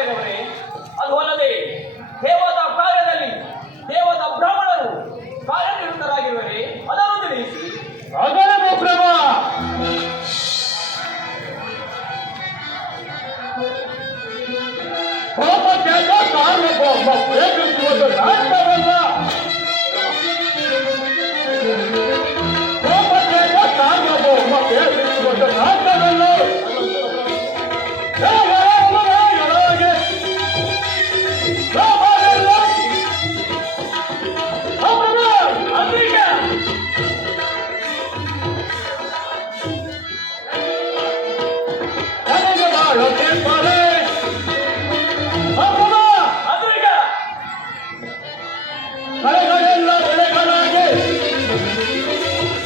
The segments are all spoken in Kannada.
ರಾಯರವರೇ, ಅದು ಅಲ್ಲದೆ ದೇವದ ಕಾರ್ಯದಲ್ಲಿ ದೇವದ ಬ್ರಾಹ್ಮಣರು ಕಾರ್ಯನಿರತರಾಗಿರುವರೆ ಅದನ್ನು ತಿಳಿಸಿ. ಅದನ್ನು ಪ್ರಭಾ ಕೋಪಕ್ಕೆ ಸಾರ್ವಭೌಮ ಪ್ರೇಮಿಸುವುದು ನಾಟ್ಯವಲ್ಲ. ಕೋಪಕ್ಕೆ ಸಾರ್ವಭೌಮ ಪ್ರೇಮಿಸುವುದು ನಾಟ್ಯವಲ್ಲ.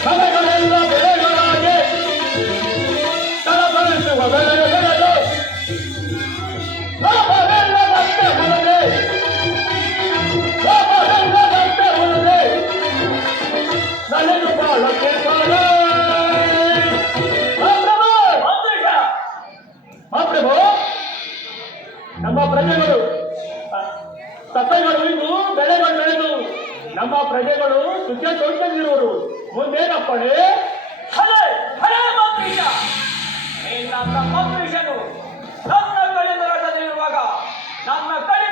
ಕಲೆಗಳೆಲ್ಲ ಬೆಳೆಗಳಾಗಿ ತಲಪಡಿಸುವ ಬೆಳೆಯ ಬೆಳೆದು ಲಾಭವೆಲ್ಲ ಮತ್ತೆ ಉಳಿದೆ ನನಗೆ ಬಾಳಕ್ಕೆ ಮಹಾಪ್ರಭು, ನಮ್ಮ ಪ್ರಜೆಗಳು ಸಸ್ಯಗಳು ಇದು ಬೆಳೆಗಳು ಬೆಳೆದು ನಮ್ಮ ಪ್ರಜೆಗಳು ಸುಖ ತೊಂದಿರುವರು. ಮುಂದೇನಪ್ಪಣೆ? ನನ್ನ ಮಂತ್ರಿಷನು ನನ್ನ ಕಡೆಯಿಂದ ಇರುವಾಗ ನನ್ನ ಕಡೆ